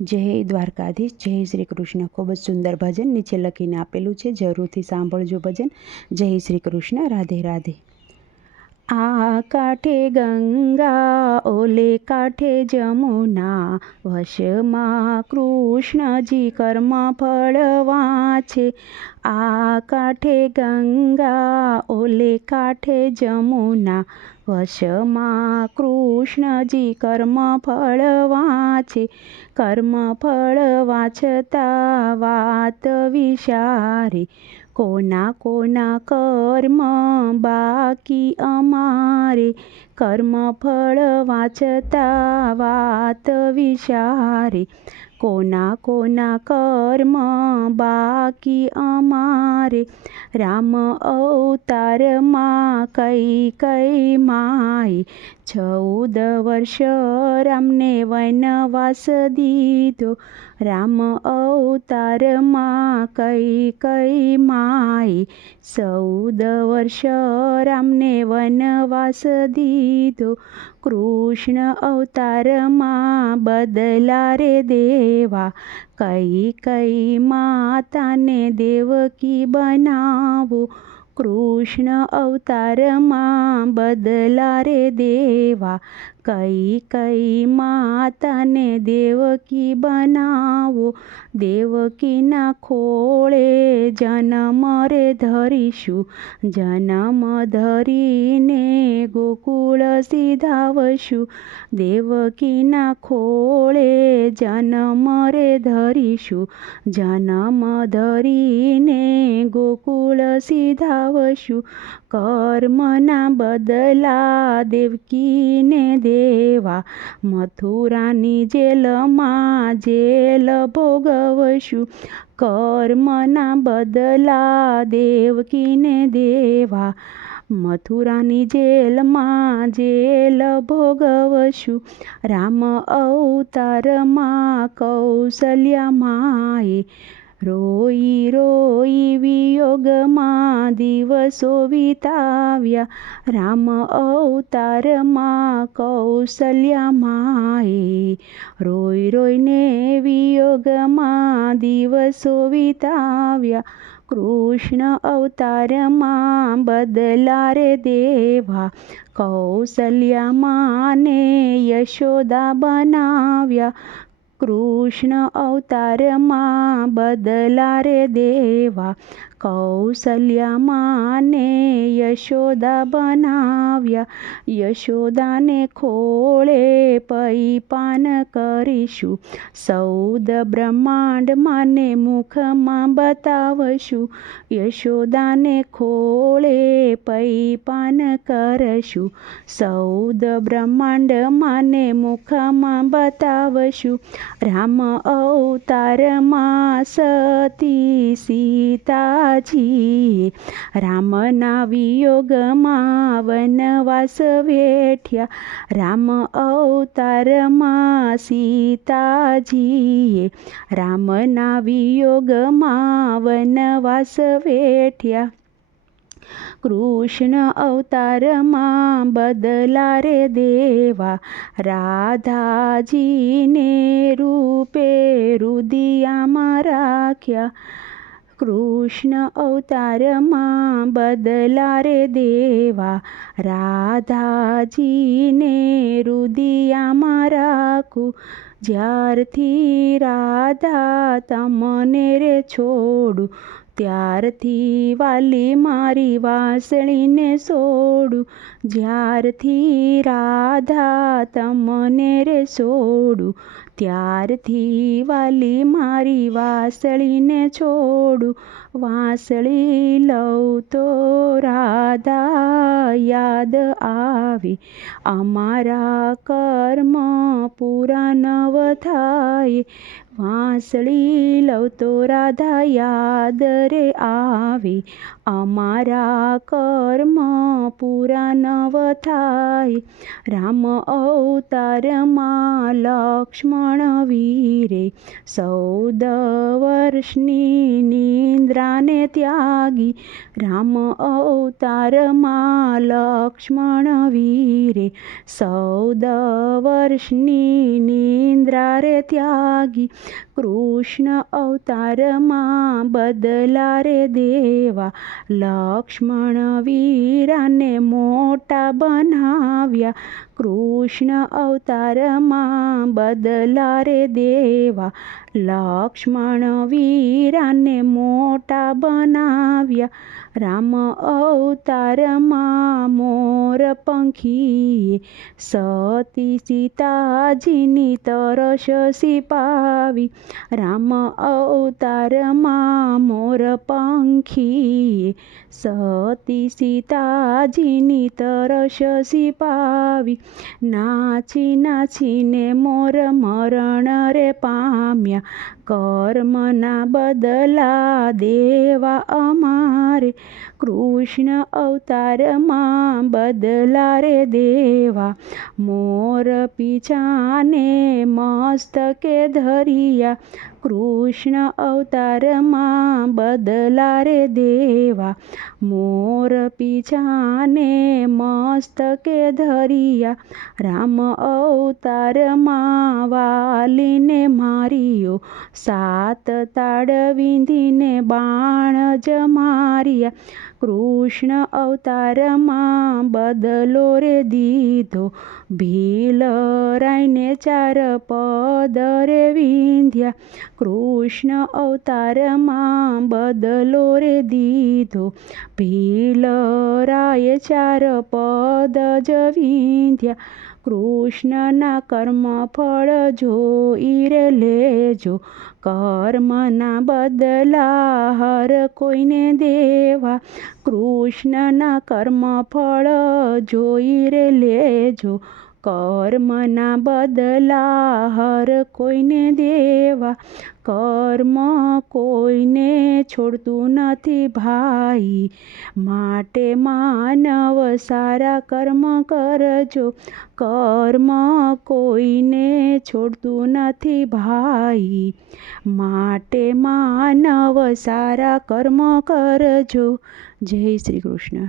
જય દ્વારકાધીશ, જય શ્રી કૃષ્ણ. ખૂબ જ સુંદર ભજન નીચે લખીને આપેલું છે, જરૂરથી સાંભળજો ભજન. જય શ્રી કૃષ્ણ. રાધે રાધે. આ કાંઠે ગંગા, ઓલે કાંઠે જમુના, વશમાં કૃષ્ણજી કર્મ ફળવા છે. આ કાંઠે ગંગા, ઓલે કાંઠે જમુના, વશમાં કૃષ્ણજી કર્મ ફળવા છે. કર્મ ફળવા છતાં વાત વિચારી, કોના કોના કર્મ બાકી અમારે. કર્મ ફળવા છતાં વાત વિચારે, કોના કોના કર્મ બાકી અમારે. રામ અવતારમાં કઈ માએ 14 વર્ષ રામને વનવાસ દીધો. રામ અવતારમાં કઈ માએ 14 વર્ષ રામને વનવાસ દીધો. કૃષ્ણ અવતારમાં બદલા રે દેવા, કઈ માતાને દેવકી બનાવો. કૃષ્ણ અવતારમાં બદલા રે દેવા, કઈ માતાને દેવકી બનાવો. દેવકીના ખોળે જન્મ રે ધરીશું, જન્મ ધરીને ગોકુળ સીધાવશું. દેવકીના ખોળે જન્મ રે ધરીશું, જન્મ ધરીને ગોકુળ સીધાવશું. કર્મના બદલા દેવકીને દેવા, મથુરાની જેલમાં જેલ ભોગવશું. કર્મના બદલા દેવકીને દેવા, મથુરાની જેલમાં જેલ ભોગવશું. રામ અવતારમાં કૌશલ્યા માએ રોઈ વિયોગમાં દિવસો વિતાવ્યા. રામ અવતારમાં કૌશલ્યા માએ રોઈને વિયોગમાં દિવસો વિતાવ્યા. કૃષ્ણ અવતારમાં બદલા રે દેવા, કૌશલ્યા માને યશોદા બનાવ્યા. કૃષ્ણ અવતારમાં બદલા રે દેવા, કૌશલ્યા માને યશોદા બનાવ્યા. યશોદાને ખોળે પઈ પાન કરીશું, 14 બ્રહ્માંડ માને મુખમાં બતાવશું. યશોદાને ખોળે પઈ પાન કરશું, 14 બ્રહ્માંડ માને મુખમાં બતાવશું. રામ અવતારમાં સતી સીતાજીએ રામના વિયોગમાં વનવાસ વેઠ્યા. રામ અવતારમાં સીતાજીએ રામના વિયોગમાં વનવાસ વેઠ્યા. કૃષ્ણ અવતારમાં બદલા રે દેવા, રાધાજીને રૂપે રુદિયામાં રાખ્યા. કૃષ્ણ અવતારમાં બદલા રે દેવા, રાધાજીને રુદિયામાં રાખું. જ્યારથી રાધા તમને રે છોડું, ત્યારથી વાલી મારી વાસળીને છોડું. જ્યારથી રાધા તમને રે છોડું, ત્યારથી વાલી મારી વાસળીને છોડું. વાસળી લઉં તો રાધા યાદ આવે, અમારા કર્મ પૂરા નવ થાય. વાંસળી લઉં તો રાધા યાદ રે આવે, અમારા કર્મ પૂરા નવ થાય. રામ અવતારમાં લક્ષ્મણ વીરે 14 વર્ષની નિંદ્રાને ત્યાગી. રામ અવતારમાં લક્ષ્મણ વીરે 14 વર્ષની નિંદ્રા રે ત્યાગી. કૃષ્ણ અવતારમાં બદલા રે દેવા, લક્ષ્મણ વીરાને મોટા બનાવ્યા. કૃષ્ણ અવતારમાં બદલા રે દેવા, લક્ષ્મણ વીરાને મોટા બનાવ્યા. રામ અવતારમાં મોર પંખીએ સતી સીતાજીની તરસ સિપાવી. રામ અવતારમાં મોર પંખીએ સતી સીતાજીની તરસ સિપાવી. નાચી નાચીને મોર મરણ રે પામ્યા, કર્મના બદલા દેવા અમારે. કૃષ્ણ અવતારમાં બદલા રે દેવા, મોર પીછાને મસ્તકે ધરિયા. કૃષ્ણ અવતારમાં બદલા રે દેવા, મોર પીછાને મસ્તકે ધરિયા. રામ અવતારમાં વાલીને માર્યો, 7 તાળ વીંધીને બાણ જ માર્યા. કૃષ્ણ અવતારમાં બદલો રે દીધો, ભીલ રાયને 4 પદ રે વિંધ્યા. કૃષ્ણ અવતારમાં બદલો રે દીધો, ભીલ રાયે 4 પદ જ વિંધ્યા. કૃષ્ણના કર્મ ફળ જોઈ રે લેજો, કર્મના બદલા હર કોઈને દેવા. કૃષ્ણના કર્મ ફળ જોઈ રે લેજો, કર્મના બદલા હર કોઈને દેવા. કર્મ કોઈને છોડતું નથી ભાઈ, માટે માનવ સારા કર્મ કરજો. કર્મ કોઈને છોડતું નથી ભાઈ, માટે માનવ સારા કર્મ કરજો. જય શ્રી કૃષ્ણ.